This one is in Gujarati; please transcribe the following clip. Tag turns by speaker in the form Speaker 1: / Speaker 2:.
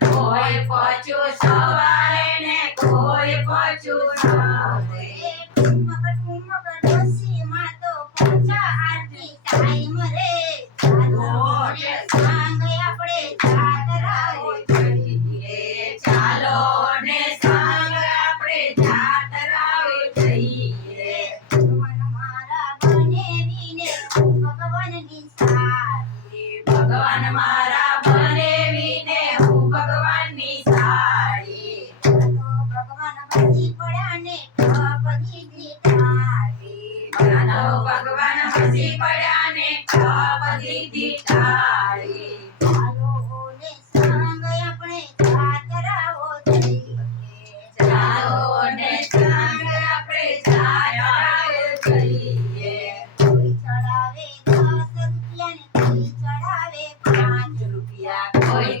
Speaker 1: કોઈ પછું સવારે ને કોઈ
Speaker 2: પછું સવારે
Speaker 1: ભગવાન હસી પડ્યા ને
Speaker 2: પાપ દીધી તારી
Speaker 1: કોઈ ચડાવે પાંચ રૂપિયા.
Speaker 2: કોઈ